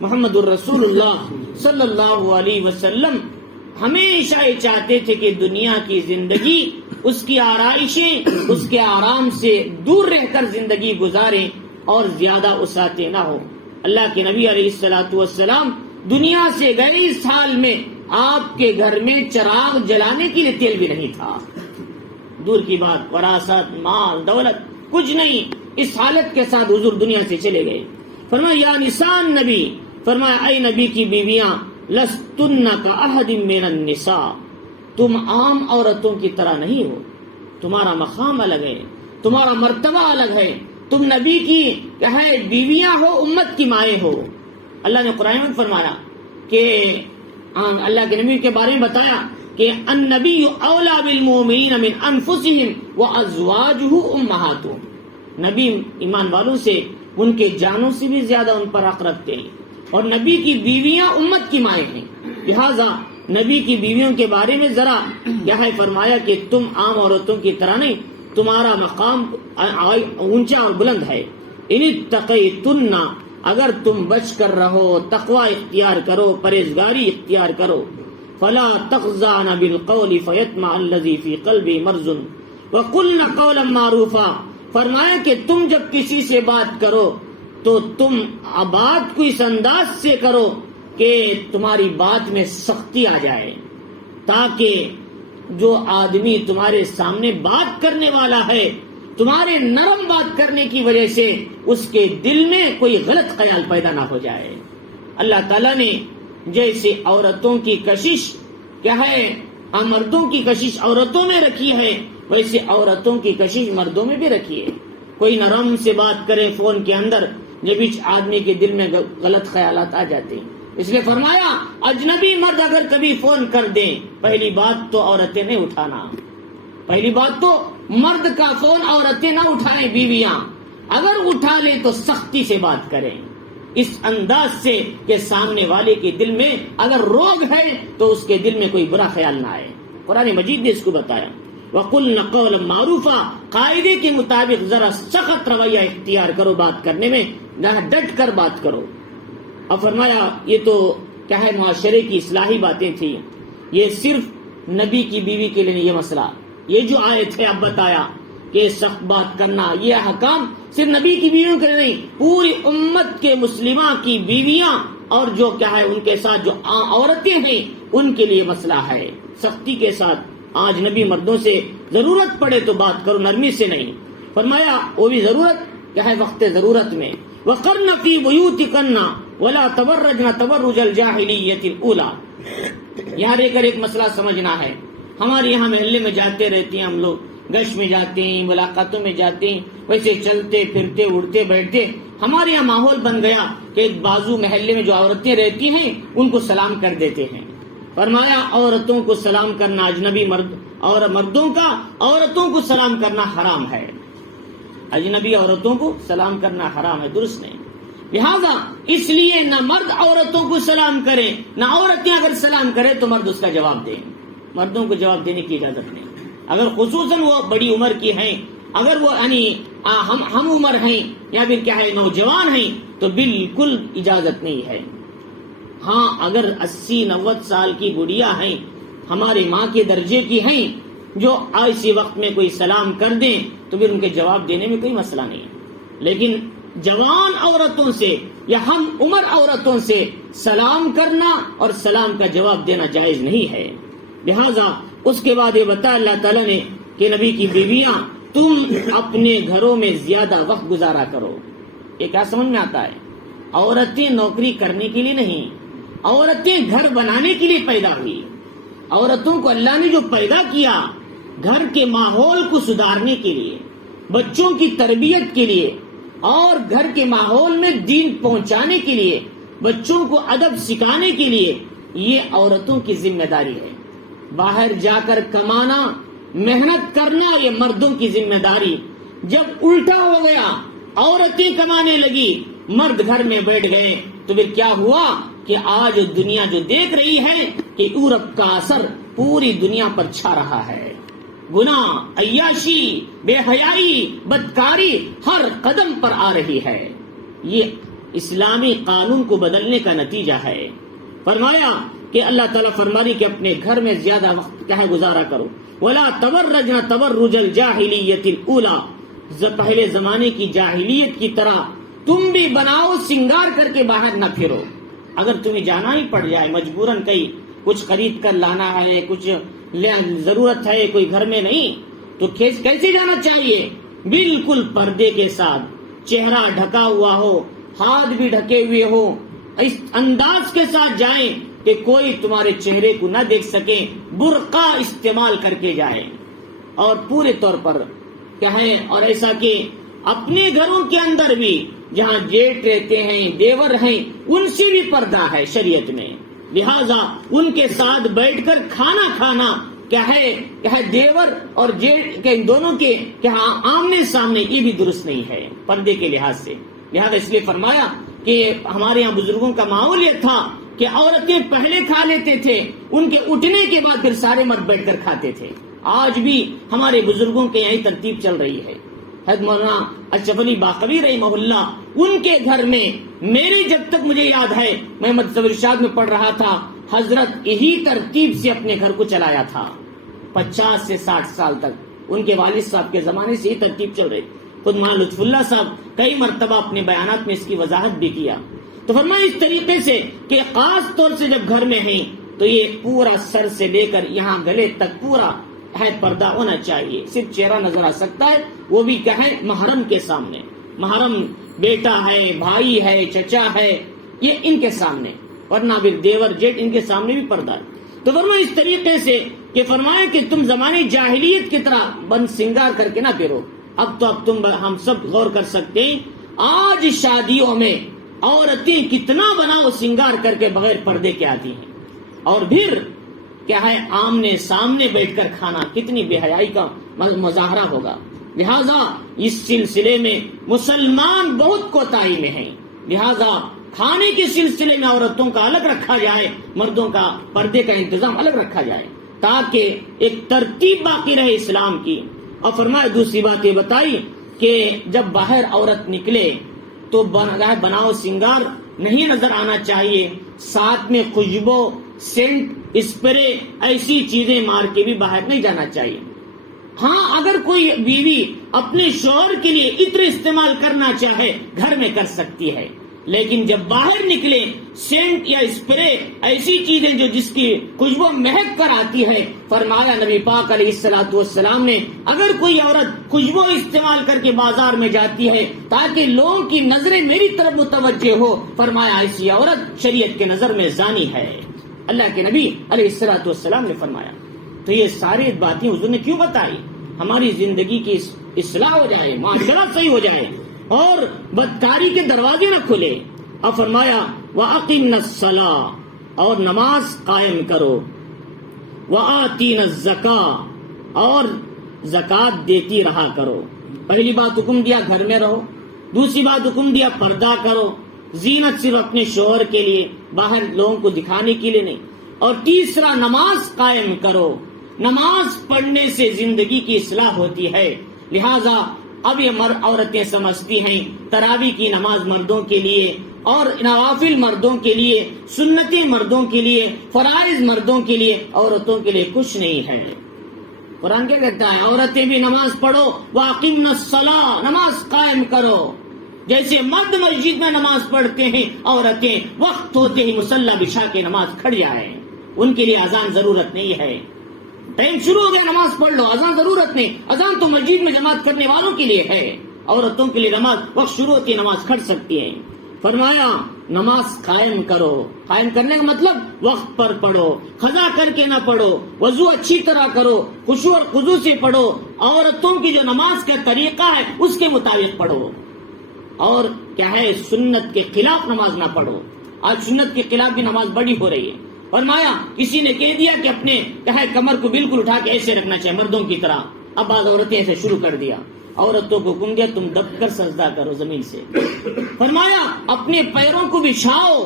محمد الرسول اللہ صلی اللہ علیہ وسلم ہمیشہ یہ چاہتے تھے کہ دنیا کی زندگی، اس کی آرائشیں، اس کے آرام سے دور رہ کر زندگی گزاریں اور زیادہ اساتے نہ ہو۔ اللہ کے نبی علیہ الصلوۃ والسلام دنیا سے گئے اس حال میں آپ کے گھر میں چراغ جلانے کے لیے تیل بھی نہیں تھا، دور کی بات وراثت، مال، دولت کچھ نہیں، اس حالت کے ساتھ حضور دنیا سے چلے گئے۔ فرمایا یا نساء نبی، فرمایا اے نبی کی بیویاں، لستن کاحد من النساء، تم عام عورتوں کی طرح نہیں ہو، تمہارا مقام الگ ہے، تمہارا مرتبہ الگ ہے، تم نبی کی بیویاں ہو، امت کی مائیں ہو۔ اللہ نے قرآن میں فرمایا کہ اللہ کے نبی کے بارے میں بتایا کہ النبی اولا بالمؤمنین من انفسہم وازواجہ امہاتہم، نبی ایمان والوں سے ان کے جانوں سے بھی زیادہ ان پر حق رکھتے ہیں، اور نبی کی بیویاں امت کی مائیں ہیں، لہذا نبی کی بیویوں کے بارے میں ذرا یہ فرمایا کہ تم عام عورتوں کی طرح نہیں، تمہارا مقام اونچا اور بلند ہے۔ ان اتقیتن، اگر تم بچ کر رہو، تقوی اختیار کرو، پرہیزگاری اختیار کرو، فلا تخضعن بالقول فیطمع الذی فی قلبہ مرض وقلن قولا معروفا، فرمایا کہ تم جب کسی سے بات کرو تو تم بات کو اس انداز سے کرو کہ تمہاری بات میں سختی آ جائے، تاکہ جو آدمی تمہارے سامنے بات کرنے والا ہے، تمہارے نرم بات کرنے کی وجہ سے اس کے دل میں کوئی غلط خیال پیدا نہ ہو جائے۔ اللہ تعالیٰ نے جیسے عورتوں کی کشش کیا ہے، مردوں کی کشش عورتوں میں رکھی ہے، ویسے عورتوں کی کشش مردوں میں بھی رکھی ہے۔ کوئی نرم سے بات کرے فون کے اندر، جب اس آدمی کے دل میں غلط خیالات آ جاتے ہیں، اس لیے فرمایا اجنبی مرد اگر کبھی فون کر دیں، پہلی بات تو عورتیں نہیں اٹھانا، پہلی بات تو مرد کا فون عورتیں نہ اٹھائیں، بیویاں اگر اٹھا لیں تو سختی سے بات کریں، اس انداز سے کہ سامنے والے کے دل میں اگر روگ ہے تو اس کے دل میں کوئی برا خیال نہ آئے۔ قرآن مجید نے اس کو بتایا، وَقُلْنَ قَوْلًا مَعْرُوفًا، قاعدے کے مطابق ذرا سخت رویہ اختیار کرو بات کرنے میں، نہ ڈٹ کر بات کرو۔ اب فرمایا یہ تو کیا ہے، معاشرے کی اصلاحی باتیں تھیں، یہ صرف نبی کی بیوی کے لیے نہیں یہ مسئلہ، یہ جو آیت ہے اب بتایا کہ سخت بات کرنا، یہ حکام صرف نبی کی بیویوں کے لیے نہیں، پوری امت کے مسلمہ کی بیویاں اور جو کیا ہے ان کے ساتھ جو عورتیں ہیں ان کے لیے مسئلہ ہے، سختی کے ساتھ۔ آج نبی مردوں سے ضرورت پڑے تو بات کرو، نرمی سے نہیں، فرمایا وہ بھی ضرورت کیا ہے، وقت ضرورت میں۔ وَقَرْنَ فِي بُيُوتِكُنَّ وَلَا تَبَرَّجْنَ تَبَرُّجَ الْجَاهِلِيَّةِ الْأُولَى، یہاں رہ کر ایک مسئلہ سمجھنا ہے۔ ہمارے یہاں محلے میں جاتے رہتے ہیں ہم لوگ، گشت میں جاتے ہیں، ملاقاتوں میں جاتے ہیں، ویسے چلتے پھرتے اڑتے بیٹھتے، ہمارے یہاں ماحول بن گیا کہ ایک بازو محلے میں جو عورتیں رہتی ہیں ان کو سلام کر دیتے ہیں۔ فرمایا عورتوں کو سلام کرنا اجنبی مرد اور مردوں کا عورتوں کو سلام کرنا حرام ہے، اجنبی عورتوں کو سلام کرنا حرام ہے، درست نہیں۔ لہذا اس لیے نہ مرد عورتوں کو سلام کرے، نہ عورتیں اگر سلام کرے تو مرد اس کا جواب دیں، مردوں کو جواب دینے کی اجازت نہیں۔ اگر خصوصاً وہ بڑی عمر کی ہیں، اگر وہ یعنی ہم عمر ہیں یا پھر کیا ہے نوجوان ہیں تو بالکل اجازت نہیں ہے۔ ہاں اگر 80-90 سال کی بڑھیا ہیں، ہماری ماں کے درجے کی ہیں، جو ایسی وقت میں کوئی سلام کر دیں تو پھر ان کے جواب دینے میں کوئی مسئلہ نہیں ہے، لیکن جوان عورتوں سے یا ہم عمر عورتوں سے سلام کرنا اور سلام کا جواب دینا جائز نہیں ہے۔ لہذا اس کے بعد یہ بتا اللہ تعالیٰ نے کہ نبی کی بیویاں تم اپنے گھروں میں زیادہ وقت گزارا کرو۔ یہ کیا سمجھ میں آتا ہے؟ عورتیں نوکری کرنے کے لیے نہیں، عورتیں گھر بنانے کے لیے پیدا ہوئی۔ عورتوں کو اللہ نے جو پیدا کیا گھر کے ماحول کو سدھارنے کے لیے، بچوں کی تربیت کے لیے اور گھر کے ماحول میں دین پہنچانے کے لیے، بچوں کو ادب سکھانے کے لیے یہ عورتوں کی ذمہ داری ہے۔ باہر جا کر کمانا، محنت کرنا یہ مردوں کی ذمہ داری۔ جب الٹا ہو گیا، عورتیں کمانے لگی، مرد گھر میں بیٹھ گئے، تو پھر کیا ہوا کہ آج دنیا جو دیکھ رہی ہے کہ یورپ کا اثر پوری دنیا پر چھا رہا ہے۔ گناہ، عیاشی، بے حیائی، بدکاری ہر قدم پر آ رہی ہے۔ یہ اسلامی قانون کو بدلنے کا نتیجہ ہے۔ فرمایا کہ اللہ تعالیٰ فرمانی کہ اپنے گھر میں زیادہ وقت کیا گزارا کرو۔ وَلَا تَبَرَّجْنَ تَبَرُّجَ الْجَاهِلِيَّةِ الْأُولَى، پہلے زمانے کی جاہلیت کی طرح تم بھی بناؤ، سنگار کر کے باہر نہ پھرو۔ اگر تمہیں جانا ہی پڑ جائے مجبوراً، کہیں کچھ خرید کر لانا ہے، کچھ ضرورت ہے، کوئی گھر میں نہیں، تو کیسے جانا چاہیے؟ بالکل پردے کے ساتھ، چہرہ ڈھکا ہوا ہو، ہاتھ بھی ڈھکے ہوئے ہو، اس انداز کے ساتھ جائیں کہ کوئی تمہارے چہرے کو نہ دیکھ سکے، برقع استعمال کر کے جائیں۔ اور پورے طور پر کہیں، اور ایسا کہ اپنے گھروں کے اندر بھی جہاں جیٹ رہتے ہیں، دیور ہیں، ان سے بھی پردہ ہے شریعت میں، لہذا ان کے ساتھ بیٹھ کر کھانا کھانا کیا ہے دیور اور جیٹ کے دونوں کے کیا آمنے سامنے، یہ بھی درست نہیں ہے پردے کے لحاظ سے۔ لہذا اس لیے فرمایا کہ ہمارے یہاں بزرگوں کا ماحول یہ تھا کہ عورتیں پہلے کھا لیتے تھے، ان کے اٹھنے کے بعد پھر سارے مرد بیٹھ کر کھاتے تھے۔ آج بھی ہمارے بزرگوں کے یہی ترتیب چل رہی ہے۔ حضرت مولانا اشرف علی باقوی رحمہ اللہ، ان کے گھر میں میرے جب تک مجھے یاد ہے، میں مدرسہ ارشاد میں پڑھ رہا تھا، حضرت یہی ترتیب سے اپنے گھر کو چلایا تھا 50 سے 60 سال تک۔ ان کے والد صاحب کے زمانے سے یہ ترتیب چل رہی۔ خود مولانا لطف اللہ صاحب کئی مرتبہ اپنے بیانات میں اس کی وضاحت بھی کیا۔ تو فرمایا اس طریقے سے کہ خاص طور سے جب گھر میں ہیں تو یہ پورا سر سے لے کر یہاں گلے تک پورا ہے پردہ ہونا چاہیے، صرف چہرہ نظر آ سکتا ہے، وہ بھی کیا ہے محرم کے سامنے، محرم بیٹا ہے، بھائی ہے، چچا ہے، یہ ان کے سامنے، ورنہ بھی دیور جیٹ ان کے سامنے بھی پردہ ہے۔ تو فرمایا اس طریقے سے کہ فرمایا کہ تم زمانے جاہلیت کی طرح بند سنگار کر کے نہ پھرو۔ اب تم ہم سب غور کر سکتے ہیں، آج شادیوں میں عورتیں کتنا بناؤ سنگار کر کے بغیر پردے کے آتی ہیں، اور پھر کیا ہے آمنے سامنے بیٹھ کر کھانا، کتنی بے حیائی کا مظاہرہ ہوگا۔ لہذا اس سلسلے میں مسلمان بہت کوتاہی میں ہیں، لہذا کھانے کے سلسلے میں عورتوں کا الگ رکھا جائے، مردوں کا پردے کا انتظام الگ رکھا جائے، تاکہ ایک ترتیب باقی رہے اسلام کی۔ اور فرمایا دوسری بات یہ بتائی کہ جب باہر عورت نکلے تو بناؤ سنگار نہیں نظر آنا چاہیے، ساتھ میں خوشبو، سینٹ، اسپرے، ایسی چیزیں مار کے بھی باہر نہیں جانا چاہیے۔ ہاں اگر کوئی بیوی اپنے شوہر کے لیے عطر استعمال کرنا چاہے گھر میں کر سکتی ہے، لیکن جب باہر نکلے سینٹ یا اسپرے، ایسی چیزیں جو جس کی خوشبو مہک کر آتی ہے، فرمایا نبی پاک علیہ الصلوۃ والسلام نے اگر کوئی عورت خوشبو استعمال کر کے بازار میں جاتی ہے تاکہ لوگوں کی نظریں میری طرف متوجہ ہو، فرمایا ایسی عورت شریعت کے نظر میں زانی ہے، اللہ کے نبی علیہ الصلوۃ والسلام نے فرمایا۔ تو یہ ساری باتیں حضور نے کیوں بتائی؟ ہماری زندگی کی اصلاح ہو جائے، معاشرہ صحیح ہو جائے اور بدکاری کے دروازے نہ کھلے۔ اور فرمایا وَأَقِمْنَ الصَّلَاةَ، اور نماز قائم کرو، وَآتِينَ الزَّكَاةَ، اور زکوٰۃ دیتی رہا کرو۔ پہلی بات حکم دیا گھر میں رہو، دوسری بات حکم دیا پردہ کرو، زینت صرف اپنے شوہر کے لیے، باہر لوگوں کو دکھانے کے لیے نہیں، اور تیسرا نماز قائم کرو۔ نماز پڑھنے سے زندگی کی اصلاح ہوتی ہے، لہذا اب یہ عورتیں سمجھتی ہیں تراویح کی نماز مردوں کے لیے اور نوافل مردوں کے لیے، سنتیں مردوں کے لیے، فرائض مردوں کے لیے، عورتوں کے لیے کچھ نہیں ہے۔ قرآن کیا کہتا ہے؟ عورتیں بھی نماز پڑھو، وَأَقِمْنَ الصَّلَاةَ، نماز قائم کرو۔ جیسے مرد مسجد میں نماز پڑھتے ہیں، عورتیں وقت ہوتے ہی مصلی بچھا کے نماز کھڑ جائیں، ان کے لیے اذان ضرورت نہیں ہے۔ ٹائم شروع ہو گیا نماز پڑھ لو، اذان ضرورت نہیں، اذان تو مسجد میں جماعت کرنے والوں کے لیے ہے، عورتوں کے لیے نماز وقت شروع ہوتی ہے، نماز کھڑ سکتی ہے۔ فرمایا نماز قائم کرو. قائم کرنے کا مطلب وقت پر پڑھو، قضا کر کے نہ پڑھو، وضو اچھی طرح کرو، خشوع اور خضوع سے پڑھو، عورتوں کی جو نماز کا طریقہ ہے اس کے مطابق پڑھو، اور کیا ہے سنت کے خلاف نماز نہ پڑھو. آج سنت کے خلاف بھی نماز بڑی ہو رہی ہے. فرمایا کسی نے کہہ دیا کہ اپنے کمر کو بالکل اٹھا کے ایسے رکھنا چاہیے مردوں کی طرح. اب بعض عورتیں ایسے شروع کر دیا. عورتوں کو حکم دیا تم دب کر سجدہ کرو زمین سے. فرمایا اپنے پیروں کو بچھاؤ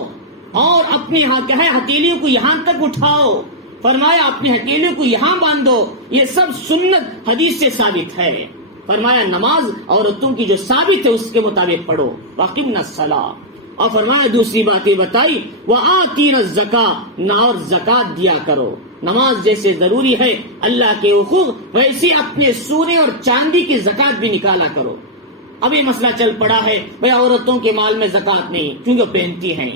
اور اپنے ہتھیلیوں کو یہاں تک اٹھاؤ. فرمایا اپنے ہتھیلیوں کو یہاں باندھو. یہ سب سنت حدیث سے ثابت ہے. فرمایا نماز عورتوں کی جو ثابت ہے اس کے مطابق پڑھو. واقعنا الصلاۃ. اور فرمایا دوسری بات یہ بتائی وآتینا الزکاۃ، اور زکات دیا کرو. نماز جیسے ضروری ہے اللہ کے حقوق، ویسے اپنے سونے اور چاندی کی زکات بھی نکالا کرو. اب یہ مسئلہ چل پڑا ہے بھائی عورتوں کے مال میں زکات نہیں کیونکہ پہنتی ہیں.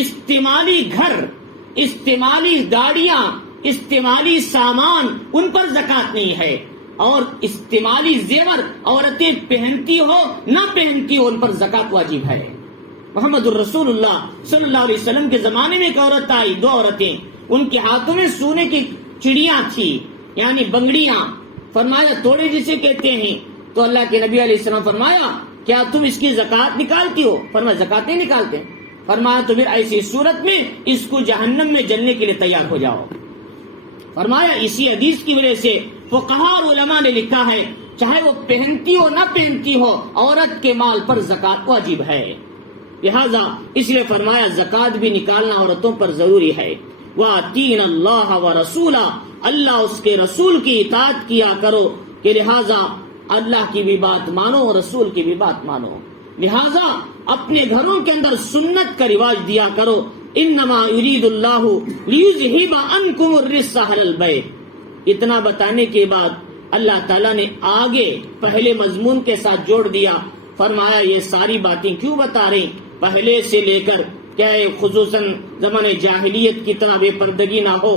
استعمالی گھر، استعمالی گاڑیاں، استعمالی سامان، ان پر زکات نہیں ہے. اور استعمالی زیور عورتیں پہنتی ہو نہ پہنتی ہو ان پر زکات واجب ہے. محمد الرسول اللہ صلی اللہ علیہ وسلم کے زمانے میں ایک عورت آئی، دو عورتیں، ان کے ہاتھوں میں سونے کی چڑیاں تھی یعنی بنگڑیاں. فرمایا توڑے جسے کہتے ہیں. تو اللہ کے نبی علیہ السلام فرمایا کیا تم اس کی زکات نکالتی ہو؟ فرمایا زکات نہیں نکالتے. فرمایا تو پھر ایسی صورت میں اس کو جہنم میں جلنے کے لیے تیار ہو جاؤ. فرمایا اسی حدیث کی وجہ سے فقہاء اور علماء نے لکھا ہے چاہے وہ پہنتی ہو نہ پہنتی ہو عورت کے مال پر زکات واجب ہے. لہذا اس لیے فرمایا زکات بھی نکالنا عورتوں پر ضروری ہے. وَأَطِيعُوا اللَّهَ وَرَسُولَهُ، اللہ اس کے رسول کی اطاعت کیا کرو کہ لہذا اللہ کی بھی بات مانو اور رسول کی بھی بات مانو. لہذا اپنے گھروں کے اندر سنت کا رواج دیا کرو. انما یرید اللہ لیذہب عنکم الرجس اہل البیت. اتنا بتانے کے بعد اللہ تعالیٰ نے آگے پہلے مضمون کے ساتھ جوڑ دیا. فرمایا یہ ساری باتیں کیوں بتا رہے پہلے سے لے کر کیا خصوصاً زمانے جاہلیت کی طرح بے پردگی نہ ہو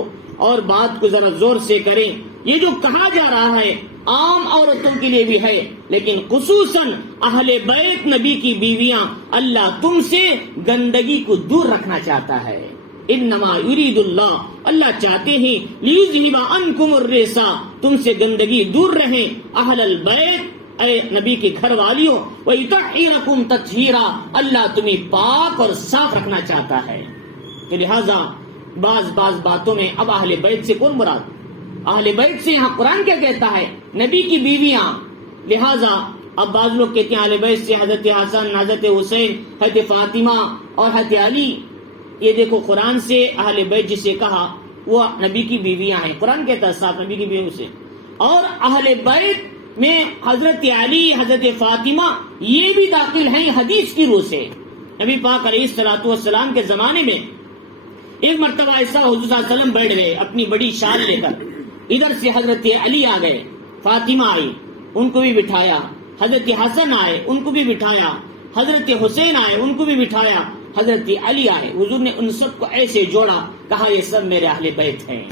اور بات کو ذرا زور سے کریں. یہ جو کہا جا رہا ہے عام عورتوں کے لیے بھی ہے لیکن خصوصاً اہل بیت نبی کی بیویاں اللہ تم سے گندگی کو دور رکھنا چاہتا ہے. انما یرید اللہ، اللہ چاہتے ہیں لیذہب عنکم الرجس، تم سے گندگی دور رہے. اہل البیت اے نبی کے گھر والیوں، وَيُطَهِّرَكُمْ تَطْهِيرًا، اللہ تمہیں پاک اور صاف رکھنا چاہتا ہے. تو لہذا بعض باتوں میں اب اہل بیت سے کون مراد؟ اہل بیت سے یہاں قرآن کیا کہتا ہے؟ نبی کی بیویاں. لہذا اب بعض لوگ کہتے ہیں اہل بیت سے حضرت حسن، حضرت حسین، حضرت فاطمہ اور حضرت علی. یہ دیکھو قرآن سے اہل بیت جسے کہا وہ نبی کی بیویاں ہیں. قرآن کہتا ہے صاحب نبی کی بیویوں سے. اور اہل بیت میں حضرت علی، حضرت فاطمہ یہ بھی داخل ہیں حدیث کی روح سے. نبی پاک علیہ الصلوۃ والسلام کے زمانے میں ایک مرتبہ ایسا حضور صلی اللہ علیہ وسلم بیٹھ گئے اپنی بڑی شال لے کر. ادھر سے حضرت علی آ گئے، فاطمہ آئی ان کو بھی بٹھایا، حضرت حسن آئے ان کو بھی بٹھایا، حضرت حسین آئے ان کو بھی بٹھایا، حضرت علی آئے. حضور نے ان سب کو ایسے جوڑا، کہا یہ سب میرے اہل بیت ہیں.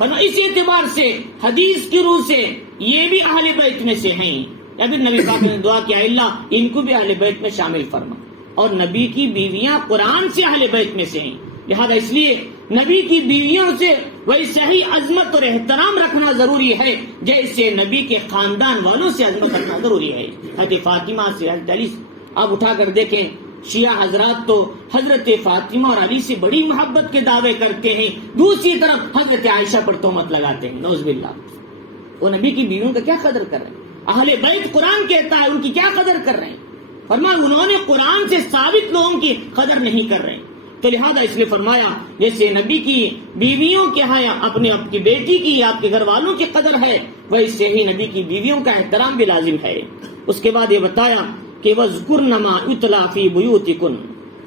اس اعتبار سے حدیث کی روح سے یہ بھی اہل بیت میں سے ہیں. یا پھر نبی پاک نے دعا کیا اللہ ان کو بھی اہل بیت میں شامل فرما. اور نبی کی بیویاں قرآن سے اہل بیت میں سے ہیں. لہذا اس لیے نبی کی بیویوں سے ویسے ہی عظمت اور احترام رکھنا ضروری ہے جیسے نبی کے خاندان والوں سے عظمت رکھنا ضروری ہے. حضرت فاطمہ سے حضرت علی آپ اٹھا کر دیکھیں. شیعہ حضرات تو حضرت فاطمہ اور علی سے بڑی محبت کے دعوے کرتے ہیں، دوسری طرف حضرت عائشہ پر تہمت لگاتے ہیں. نعوذ باللہ. وہ نبی کی بیویوں کا کیا قدر کر رہے ہیں؟ اہل بیت قرآن کہتا ہے ان کی کیا قدر کر رہے ہیں؟ فرمایا انہوں نے قرآن سے ثابت لوگوں کی قدر نہیں کر رہے. تو لہذا اس لیے فرمایا جیسے نبی کی بیویوں کے ہے اپنے آپ کی بیٹی کی آپ کے گھر والوں کی قدر ہے ویسے ہی نبی کی بیویوں کا احترام بھی لازم ہے. اس کے بعد یہ بتایا کہ وَاذْكُرْنَ مَا يُتْلَى فِي بُيُوتِكُنْ،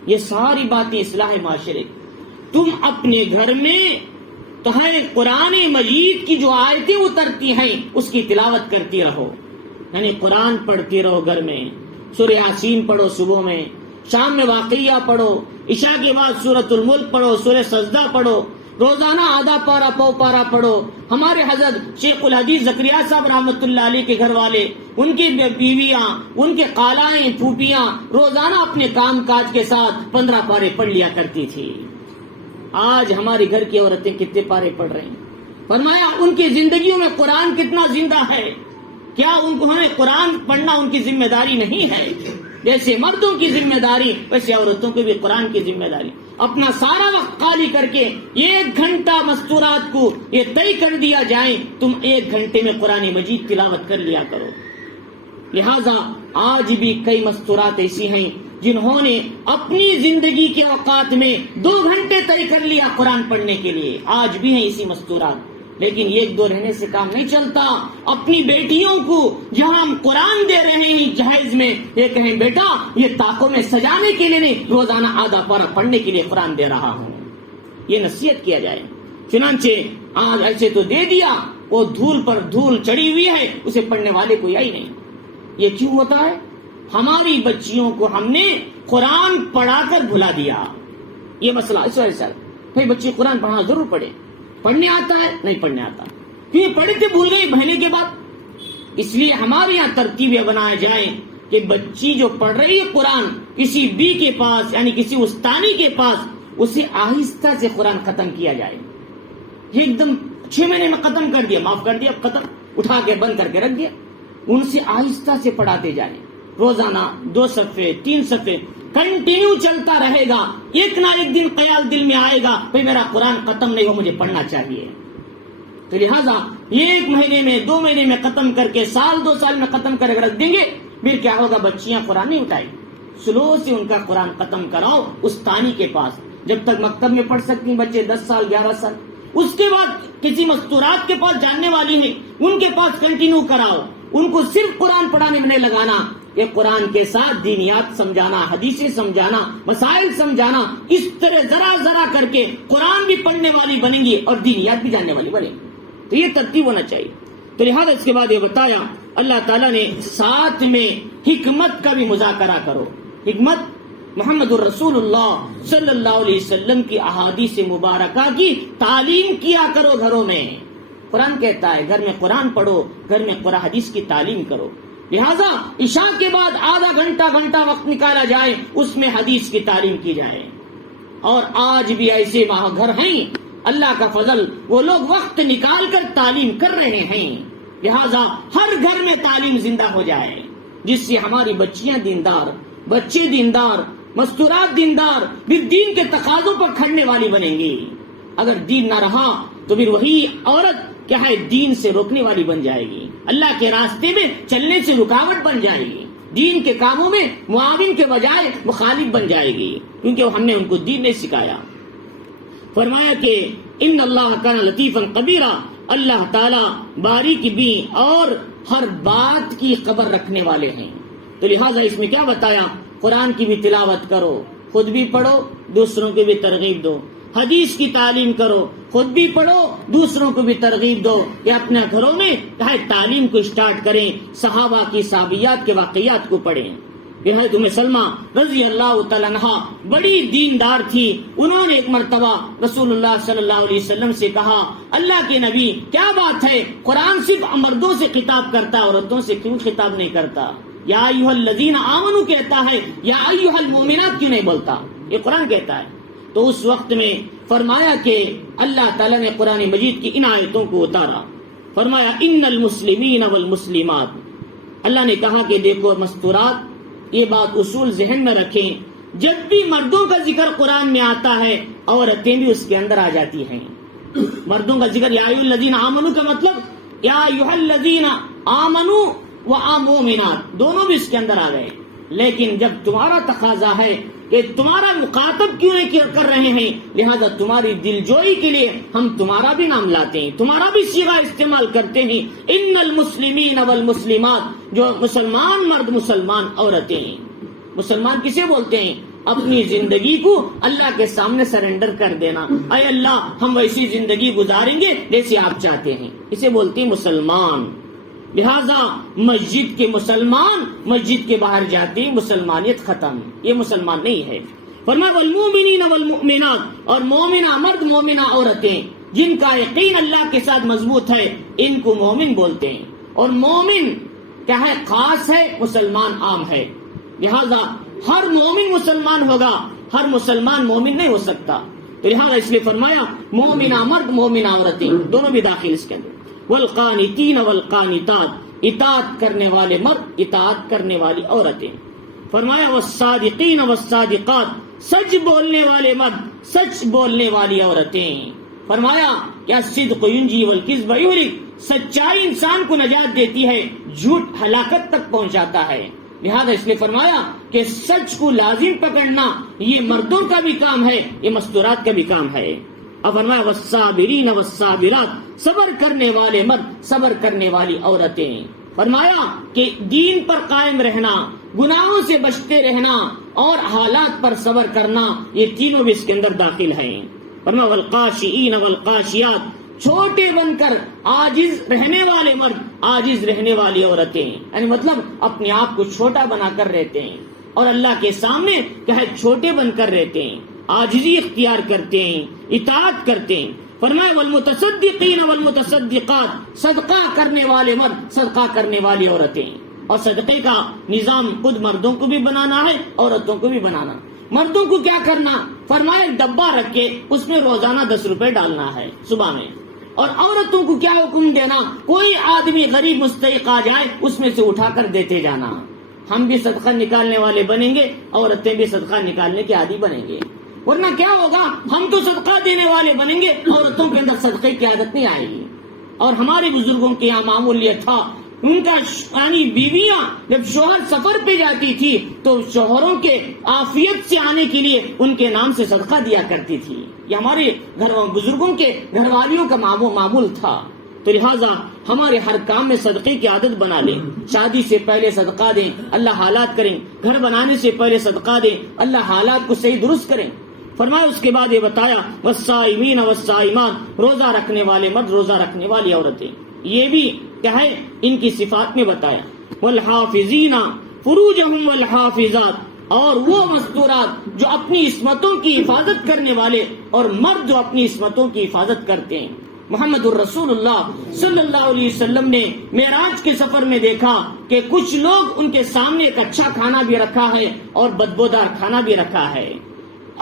یہ ساری باتیں اصلاح معاشرے. تم اپنے گھر میں قرآن مجید کی جو آیتیں اترتی ہیں اس کی تلاوت کرتی رہو. یعنی قرآن پڑھتی رہو گھر میں. سورہ یاسین پڑھو صبح میں، شام میں واقعہ پڑھو، عشاء کے بعد سورۃ الملک پڑھو، سورہ سجدہ پڑھو. روزانہ آدھا پارا پو پارا پڑھو. ہمارے حضرت شیخ الحدیث زکریا صاحب رحمۃ اللہ علیہ کے گھر والے، ان کی بیویاں، ان کے خالائیں، پھوپھیاں روزانہ اپنے کام کاج کے ساتھ 15 پارے پڑھ لیا کرتی تھی. آج ہمارے گھر کی عورتیں کتنے پارے پڑھ رہے ہیں؟ فرمایا ان کی زندگیوں میں قرآن کتنا زندہ ہے. کیا ان کو ہمیں قرآن پڑھنا ان کی ذمہ داری نہیں ہے؟ جیسے مردوں کی ذمہ داری ویسے عورتوں کی بھی قرآن کی ذمہ داری. اپنا سارا وقت خالی کر کے 1 گھنٹہ مستورات کو یہ طے کر دیا جائے تم 1 گھنٹے میں قرآن مجید تلاوت کر لیا کرو. لہذا آج بھی کئی مستورات ایسی ہیں جنہوں نے اپنی زندگی کے اوقات میں 2 گھنٹے طے کر لیا قرآن پڑھنے کے لیے. آج بھی ہیں اسی مستورات. لیکن 1-2 رہنے سے کام نہیں چلتا. اپنی بیٹیوں کو جہاں ہم قرآن دے رہے ہیں جہیز میں، یہ کہیں بیٹا یہ طاقوں میں سجانے کے لیے نہیں، روزانہ آدھا پارہ پڑھنے کے لیے قرآن دے رہا ہوں. یہ نصیحت کیا جائے. چنانچہ آج ایسے تو دے دیا، وہ دھول پر دھول چڑھی ہوئی ہے، اسے پڑھنے والے کوئی آئی نہیں. یہ کیوں ہوتا ہے؟ ہماری بچیوں کو ہم نے قرآن پڑھا کر بھلا دیا. یہ مسئلہ اس وجہ سے بھائی بچے قرآن پڑھنا ضرور پڑھے. پڑھنے آتا ہے؟ نہیں پڑھنے آتا. کیوں پڑھے تھے بھول گئی بہنے کے بعد. اس لیے ہمارے یہاں ترتیبیں بنائے جائیں کہ بچی جو پڑھ رہی ہے قرآن کسی بی کے پاس یعنی کسی استانی کے پاس، اسے آہستہ سے قرآن ختم کیا جائے. ایک دم 6 مہینے میں ختم کر دیا، معاف کر دیا، ختم، اٹھا کے بند کر کے رکھ دیا. ان سے آہستہ سے پڑھاتے جائیں. روزانہ 2 صفحے 3 صفحے کنٹینیو چلتا رہے گا. ایک نہ ایک دن خیال دل میں آئے گا بھئی میرا قرآن ختم نہیں ہو، مجھے پڑھنا چاہیے. تو لہٰذا 1 مہینے میں 2 مہینے میں ختم کر کے سال 2 سال میں ختم کر کے رکھ دیں گے، پھر کیا ہوگا؟ بچیاں قرآن نہیں اٹھائیں. سلو سے ان کا قرآن ختم کراؤ استانی کے پاس. جب تک مکتب میں پڑھ سکتی ہیں بچے 10 سال 11 سال، اس کے بعد کسی مستورات کے پاس جاننے والی ہیں ان کے پاس کنٹینیو کراؤ. ان کو صرف قرآن پڑھانے میں نہیں لگانا، یہ قرآن کے ساتھ دینیات سمجھانا، حدیثیں سمجھانا، مسائل سمجھانا. اس طرح ذرا ذرا کر کے قرآن بھی پڑھنے والی بنیں گی اور دینیات بھی جاننے والی بنیں گی. تو یہ ترتیب ہونا چاہیے. تو لہٰذا اس کے بعد یہ بتایا اللہ تعالیٰ نے ساتھ میں حکمت کا بھی مذاکرہ کرو. حکمت محمد الرسول اللہ صلی اللہ علیہ وسلم کی احادیث مبارکہ کی تعلیم کیا کرو گھروں میں. قرآن کہتا ہے گھر میں قرآن پڑھو، گھر میں قرآن حدیث کی تعلیم کرو. لہذا عشاء کے بعد آدھا گھنٹہ وقت نکالا جائے، اس میں حدیث کی تعلیم کی جائے. اور آج بھی ایسے گھر ہیں اللہ کا فضل، وہ لوگ وقت نکال کر تعلیم کر رہے ہیں. لہذا ہر گھر میں تعلیم زندہ ہو جائے، جس سے ہماری بچیاں دیندار، بچے دیندار، مستورات دیندار، پھر دین کے تقاضوں پر کھڑنے والی بنیں گی. اگر دین نہ رہا تو پھر وہی عورت کیا ہے دین سے روکنے والی بن جائے گی، اللہ کے راستے میں چلنے سے رکاوٹ بن جائے گی، دین کے کاموں میں معاون کے بجائے مخالف بن جائے گی، کیونکہ ہم نے ان کو دین نہیں سکھایا. فرمایا کہ ان اللہ کان لطیفا خبیرا، اللہ تعالیٰ باریک بھی اور ہر بات کی خبر رکھنے والے ہیں. تو لہٰذا اس میں کیا بتایا؟ قرآن کی بھی تلاوت کرو، خود بھی پڑھو، دوسروں کو بھی ترغیب دو. حدیث کی تعلیم کرو، خود بھی پڑھو، دوسروں کو بھی ترغیب دو. یا اپنے گھروں میں تعلیم کو اسٹارٹ کریں، صحابہ کی صحابیات کے واقعات کو پڑھیں. ام سلمہ رضی اللہ تعالیٰ عنہا بڑی دیندار تھی. انہوں نے ایک مرتبہ رسول اللہ صلی اللہ علیہ وسلم سے کہا اللہ کے نبی کیا بات ہے قرآن صرف مردوں سے خطاب کرتا ہے، عورتوں سے کیوں خطاب نہیں کرتا؟ یا ایھا الذین آمنوا کہتا ہے، یا ایھا المؤمنات کیوں نہیں بولتا؟ یہ قرآن کہتا ہے. تو اس وقت میں فرمایا کہ اللہ تعالیٰ نے قرآن مجید کی ان آیتوں کو اتارا. فرمایا ان المسلمین والمسلمات. اللہ نے کہا کہ دیکھو مستورات، یہ بات اصول ذہن میں رکھیں، جب بھی مردوں کا ذکر قرآن میں آتا ہے عورتیں بھی اس کے اندر آ جاتی ہیں. مردوں کا ذکر یا ایھا الذین آمنوا کا مطلب یا ایھا الذین آمنوا والمؤمنات دونوں بھی اس کے اندر آ گئے. لیکن جب تمہارا تقاضا ہے کہ تمہارا مخاطب کیوں نہیں کر رہے ہیں، لہذا تمہاری دلجوئی کے لیے ہم تمہارا بھی نام لاتے ہیں، تمہارا بھی صیغہ استعمال کرتے ہیں. ان المسلمین والمسلمات، جو مسلمان مرد مسلمان عورتیں ہیں. مسلمان کسے بولتے ہیں؟ اپنی زندگی کو اللہ کے سامنے سرنڈر کر دینا. اے اللہ ہم ویسی زندگی گزاریں گے جیسے آپ چاہتے ہیں، اسے بولتے ہیں مسلمان. لہذا مسجد کے مسلمان مسجد کے باہر جاتے ہیں، مسلمانیت ختم، یہ مسلمان نہیں ہے. فرمایا والمؤمنین والمؤمنات، اور مومنہ مرد مومنہ عورتیں جن کا یقین اللہ کے ساتھ مضبوط ہے ان کو مومن بولتے ہیں. اور مومن کیا ہے؟ خاص ہے، مسلمان عام ہے. لہذا ہر مومن مسلمان ہوگا، ہر مسلمان مومن نہیں ہو سکتا. تو لہذا اس لیے فرمایا مومنہ مرد مومنہ عورتیں دونوں بھی داخل اس کے اندر. والقانتین والقانتات، اطاعت کرنے والے مرد اطاعت کرنے والی عورتیں. فرمایا والصادقین والصادقات، سچ بولنے والے مرد سچ بولنے والی عورتیں. فرمایا کیا صدق ینجی والکذب یہلک، سچائی انسان کو نجات دیتی ہے، جھوٹ ہلاکت تک پہنچاتا ہے. لہذا اس لیے فرمایا کہ سچ کو لازم پکڑنا یہ مردوں کا بھی کام ہے، یہ مستورات کا بھی کام ہے. اب فرمایا والصابرین والصابرات، صبر کرنے والے مرد صبر کرنے والی عورتیں. فرمایا کہ دین پر قائم رہنا، گناہوں سے بچتے رہنا اور حالات پر صبر کرنا، یہ تینوں بھی اس کے اندر داخل ہیں. فرمایا والقاشعین والقاشیات، چھوٹے بن کر عاجز رہنے والے مرد عاجز رہنے والی عورتیں. یعنی مطلب اپنے آپ کو چھوٹا بنا کر رہتے ہیں اور اللہ کے سامنے کیا ہے چھوٹے بن کر رہتے ہیں، عاجزی اختیار کرتے ہیں، اطاعت کرتے ہیں. فرمایا والمتصدقین والمتصدقات، صدقہ کرنے والے مرد صدقہ کرنے والی عورتیں. اور صدقے کا نظام خود مردوں کو بھی بنانا ہے، عورتوں کو بھی بنانا. مردوں کو کیا کرنا؟ فرمایا ایک ڈبہ رکھ کے اس میں روزانہ 10 روپے ڈالنا ہے صبح میں. اور عورتوں کو کیا حکم دینا؟ کوئی آدمی غریب مستحق آ جائے اس میں سے اٹھا کر دیتے جانا. ہم بھی صدقہ نکالنے والے بنیں گے، عورتیں بھی صدقہ نکالنے کے عادی بنیں گے. ورنہ کیا ہوگا؟ ہم تو صدقہ دینے والے بنیں گے، عورتوں کے اندر صدقے کی عادت نہیں آئے گی. اور ہمارے بزرگوں کے یہاں معمول یہ تھا، ان کا یعنی بیویاں جب شوہر سفر پہ جاتی تھی تو شوہروں کے عافیت سے آنے کے لیے ان کے نام سے صدقہ دیا کرتی تھی. یہ ہمارے بزرگوں کے گھر والیوں کا معمول تھا. تو لہٰذا ہمارے ہر کام میں صدقے کی عادت بنا لیں. شادی سے پہلے صدقہ دیں، اللہ حالات کریں. گھر بنانے سے پہلے صدقہ دیں، اللہ حالات کو صحیح درست کریں. فرمایا اس کے بعد یہ بتایا والصائمین والصائمات، روزہ رکھنے والے مرد روزہ رکھنے والی عورتیں. یہ بھی کیا ہے ان کی صفات میں بتایا. والحافظین فروجہم والحافظات، اور وہ مستورات جو اپنی عصمتوں کی حفاظت کرنے والے اور مرد جو اپنی عصمتوں کی حفاظت کرتے ہیں. محمد الرسول اللہ صلی اللہ علیہ وسلم نے معراج کے سفر میں دیکھا کہ کچھ لوگ ان کے سامنے ایک اچھا کھانا بھی رکھا ہے اور بدبودار کھانا بھی رکھا ہے،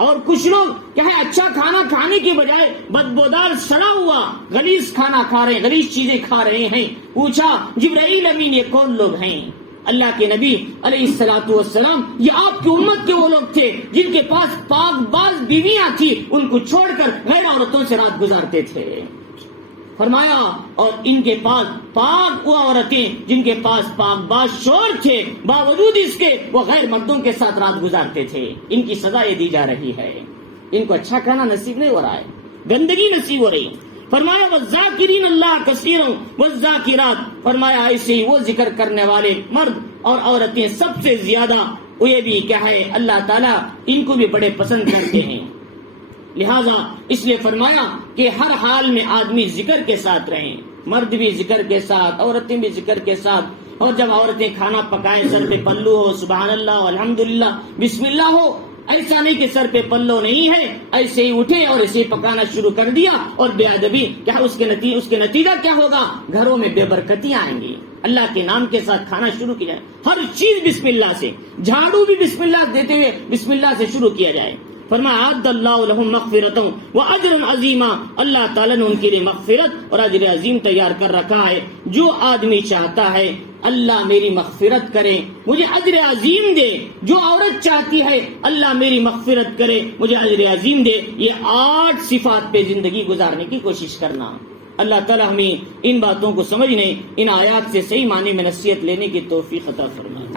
اور کچھ لوگ کیا ہے اچھا کھانا کھانے کے بجائے بدبودار سڑا ہوا غلیظ کھانا کھا رہے ہیں، غلیظ چیزیں کھا رہے ہیں. پوچھا جبرائیل امین یہ کون لوگ ہیں؟ اللہ کے نبی علیہ الصلوۃ والسلام یہ آپ کی امت کے وہ لوگ تھے جن کے پاس پاک باز بیویاں تھی، ان کو چھوڑ کر غیر عورتوں سے رات گزارتے تھے. فرمایا اور ان کے پاس پاک وہ عورتیں جن کے پاس پاک باز شوہر تھے، باوجود اس کے وہ غیر مردوں کے ساتھ رات گزارتے تھے. ان کی سزا یہ دی جا رہی ہے. ان کو اچھا کھانا نصیب نہیں ہو رہا ہے، گندگی نصیب ہو رہی. فرمایا والذاکرین اللہ کثیرا والذاکرات، فرمایا ایسے ہی وہ ذکر کرنے والے مرد اور عورتیں سب سے زیادہ یہ بھی کیا ہے اللہ تعالیٰ ان کو بھی بڑے پسند کرتے ہیں. لہذا اس لیے فرمایا کہ ہر حال میں آدمی ذکر کے ساتھ رہیں، مرد بھی ذکر کے ساتھ، عورتیں بھی ذکر کے ساتھ. اور جب عورتیں کھانا پکائیں سر پہ پلو ہو، سبحان اللہ الحمدللہ بسم اللہ ہو. ایسا نہیں کہ سر پہ پلو نہیں ہے، ایسے ہی اٹھے اور اسے پکانا شروع کر دیا اور بے ادبی، کیا اس کے نتیجہ کیا ہوگا؟ گھروں میں بے برکتیاں آئیں گی. اللہ کے نام کے ساتھ کھانا شروع کیا جائے، ہر چیز بسم اللہ سے، جھاڑو بھی بسم اللہ دیتے ہوئے بسم اللہ سے شروع کیا جائے. فرمایا عد اللہ لہم مغفرۃ واجرا عظیما، اللہ تعالیٰ نے ان کے لیے مغفرت اور اجر عظیم تیار کر رکھا ہے. جو آدمی چاہتا ہے اللہ میری مغفرت کرے مجھے اجر عظیم دے، جو عورت چاہتی ہے اللہ میری مغفرت کرے مجھے اجر عظیم دے، یہ 8 صفات پہ زندگی گزارنے کی کوشش کرنا. اللہ تعالیٰ ہمیں ان باتوں کو سمجھنے، ان آیات سے صحیح معنی میں نصیحت لینے کی توفیق عطا فرمائے.